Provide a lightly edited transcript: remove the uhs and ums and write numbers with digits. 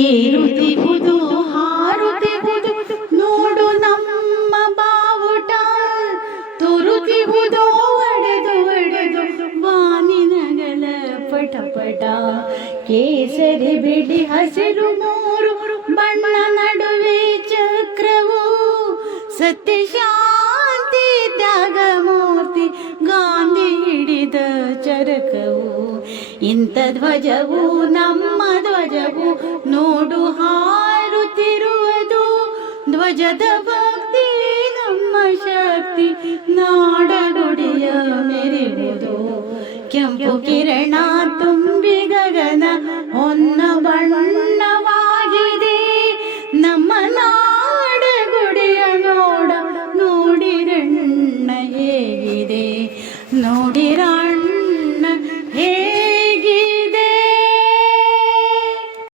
ಏರುತ್ತಿಹುದು ಹಾರುತ್ತಿಹುದು ನೋಡು ನಮ್ಮ ಬಾವುಟ, ತುರುತಿಹುದು ಒಡೆದು ಒಡೆದು ಬಾನಿನಗಳ ಪಟಪಟ. ಕೇಸರಿ ಬಿಡಿ ಹಸಿರು ಮೂರು ಬಣ್ಣ ನಡುವೆ ಚಕ್ರವು, ಸತ್ಯ ಶಾಂತಿ ತ್ಯಾಗ ಮೂರ್ತಿ ಗಾಂಧಿ ಹಿಡಿದ ಚರಕವು. ಇಂಥ ಧ್ವಜವು ನಮ್ಮ ಧ್ವಜವು ನೋಡು ಹಾರುತ್ತಿರುವುದು, ಧ್ವಜದ ಭಕ್ತಿ ನಮ್ಮ ಶಕ್ತಿ ನಾಡಗುಡಿಯ ಮೆರೆಯುವುದು. ಕೆಂಪು ಕಿರಣ